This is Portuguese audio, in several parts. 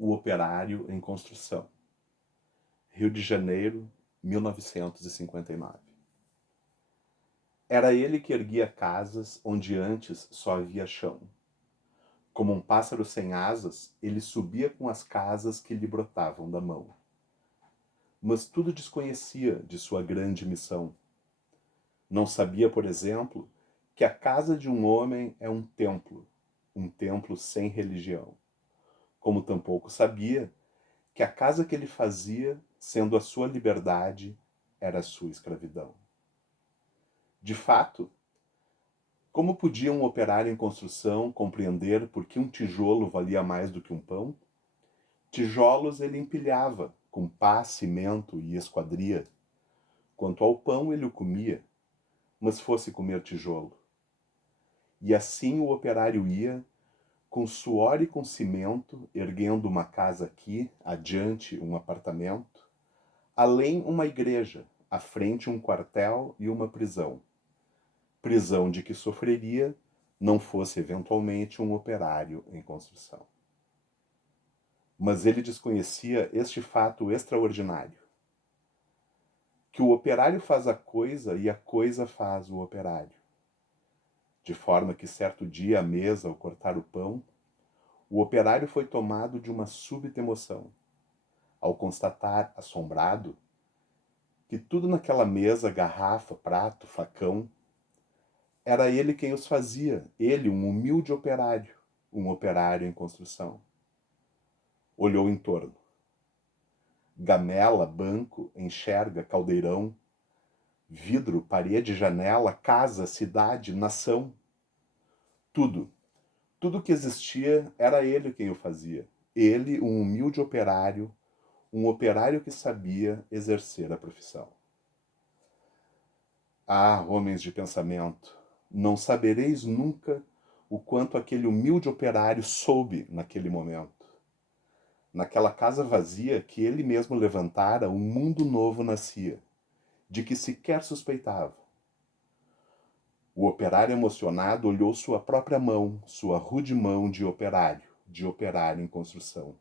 O operário em construção. Rio de Janeiro, 1959. Era ele que erguia casas onde antes só havia chão. Como um pássaro sem asas, ele subia com as casas que lhe brotavam da mão. Mas tudo desconhecia de sua grande missão. Não sabia, por exemplo, que a casa de um homem é um templo sem religião. Como tampouco sabia que a casa que ele fazia, sendo a sua liberdade, era a sua escravidão. De fato, como podia um operário em construção compreender por que um tijolo valia mais do que um pão? Tijolos ele empilhava com pá, cimento e esquadria. Quanto ao pão, ele o comia, mas fosse comer tijolo. E assim o operário ia, com suor e com cimento, erguendo uma casa aqui, adiante um apartamento, além uma igreja, à frente um quartel e uma prisão. Prisão de que sofreria, não fosse eventualmente um operário em construção. Mas ele desconhecia este fato extraordinário: que o operário faz a coisa e a coisa faz o operário. De forma que certo dia à mesa, ao cortar o pão, o operário foi tomado de uma súbita emoção, ao constatar, assombrado, que tudo naquela mesa, garrafa, prato, facão, era ele quem os fazia, ele, um humilde operário, um operário em construção. Olhou em torno. Gamela, banco, enxerga, caldeirão, vidro, parede, janela, casa, cidade, nação. Tudo, tudo que existia era ele quem o fazia. Ele, um humilde operário, um operário que sabia exercer a profissão. Ah, homens de pensamento, não sabereis nunca o quanto aquele humilde operário soube naquele momento. Naquela casa vazia que ele mesmo levantara, um mundo novo nascia, de que sequer suspeitava. O operário emocionado olhou sua própria mão, sua rude mão de operário em construção.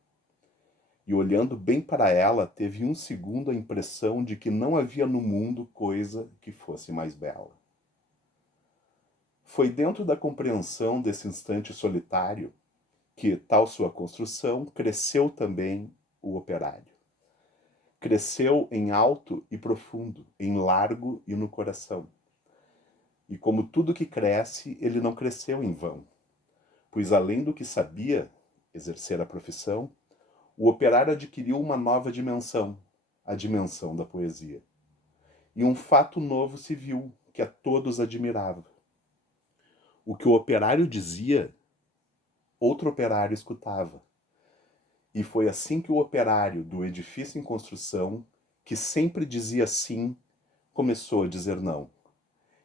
E olhando bem para ela, teve um segundo a impressão de que não havia no mundo coisa que fosse mais bela. Foi dentro da compreensão desse instante solitário que, tal sua construção, cresceu também o operário. Cresceu em alto e profundo, em largo e no coração. E como tudo que cresce, ele não cresceu em vão, pois além do que sabia exercer a profissão, o operário adquiriu uma nova dimensão, a dimensão da poesia. E um fato novo se viu, que a todos admirava. O que o operário dizia, outro operário escutava. E foi assim que o operário do edifício em construção, que sempre dizia sim, começou a dizer não.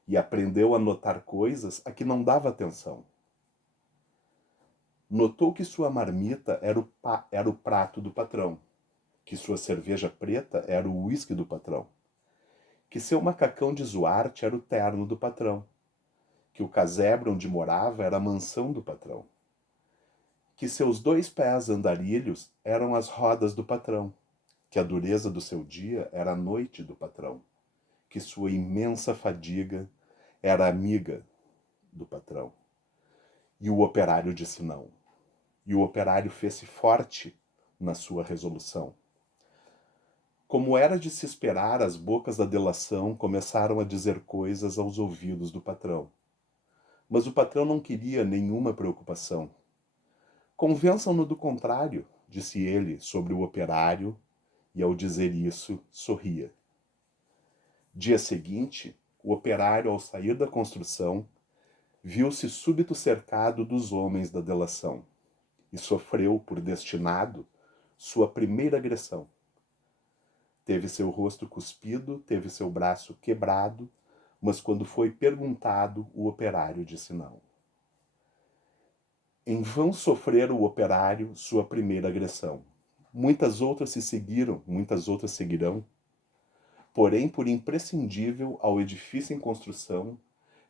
E aprendeu a notar coisas a que não dava atenção. Notou que sua marmita era o prato do patrão, que sua cerveja preta era o uísque do patrão, que seu macacão de Zuarte era o terno do patrão, que o casebre onde morava era a mansão do patrão, que seus 2 pés andarilhos eram as rodas do patrão, que a dureza do seu dia era a noite do patrão, que sua imensa fadiga era amiga do patrão. E o operário disse não. E o operário fez-se forte na sua resolução. Como era de se esperar, as bocas da delação começaram a dizer coisas aos ouvidos do patrão. Mas o patrão não queria nenhuma preocupação. Convençam-no do contrário, disse ele sobre o operário, e ao dizer isso, sorria. Dia seguinte, o operário, ao sair da construção, viu-se súbito cercado dos homens da delação e sofreu, por destinado, sua primeira agressão. Teve seu rosto cuspido, teve seu braço quebrado, mas quando foi perguntado, o operário disse não. Em vão sofrera o operário sua primeira agressão. Muitas outras se seguiram, muitas outras seguirão. Porém, por imprescindível ao edifício em construção,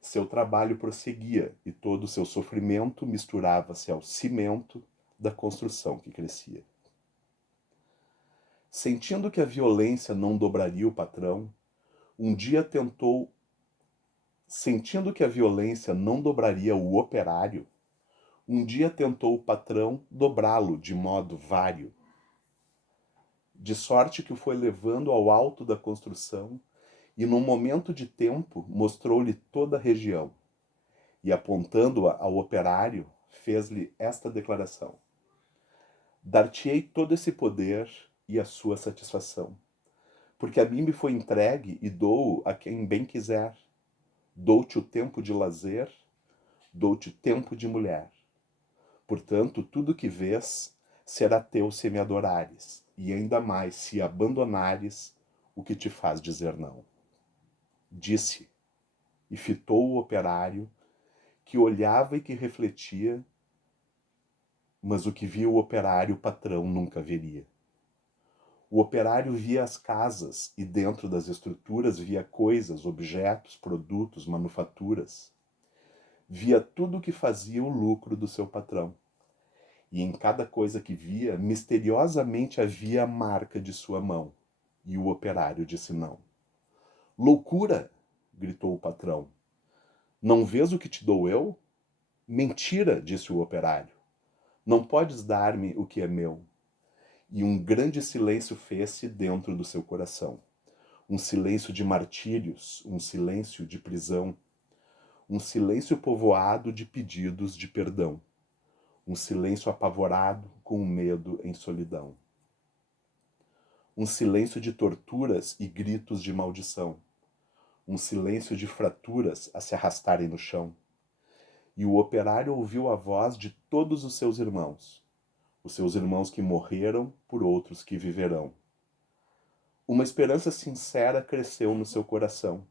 seu trabalho prosseguia e todo o seu sofrimento misturava-se ao cimento da construção que crescia. Sentindo que a violência não dobraria o patrão, um dia tentou, sentindo que a violência não dobraria o operário, um dia tentou o patrão dobrá-lo de modo vário, de sorte que o foi levando ao alto da construção e, num momento de tempo, mostrou-lhe toda a região e, apontando-a ao operário, fez-lhe esta declaração: Dar-te-ei todo esse poder e a sua satisfação, porque a mim me foi entregue e dou-o a quem bem quiser. Dou-te o tempo de lazer, dou-te tempo de mulher. Portanto, tudo que vês será teu se me adorares, e ainda mais se abandonares o que te faz dizer não. Disse, e fitou o operário, que olhava e que refletia, mas o que via o operário, o patrão nunca veria. O operário via as casas e dentro das estruturas via coisas, objetos, produtos, manufaturas. Via tudo o que fazia o lucro do seu patrão. E em cada coisa que via, misteriosamente havia a marca de sua mão. E o operário disse não. Loucura! Gritou o patrão. Não vês o que te dou eu? Mentira! Disse o operário. Não podes dar-me o que é meu. E um grande silêncio fez-se dentro do seu coração. Um silêncio de martírios, um silêncio de prisão, um silêncio povoado de pedidos de perdão, um silêncio apavorado com medo em solidão. Um silêncio de torturas e gritos de maldição, um silêncio de fraturas a se arrastarem no chão. E o operário ouviu a voz de todos os seus irmãos que morreram por outros que viverão. Uma esperança sincera cresceu no seu coração,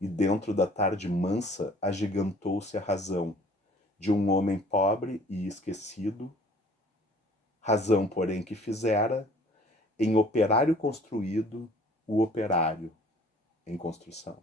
e dentro da tarde mansa agigantou-se a razão de um homem pobre e esquecido, razão, porém, que fizera, em operário construído, o operário em construção.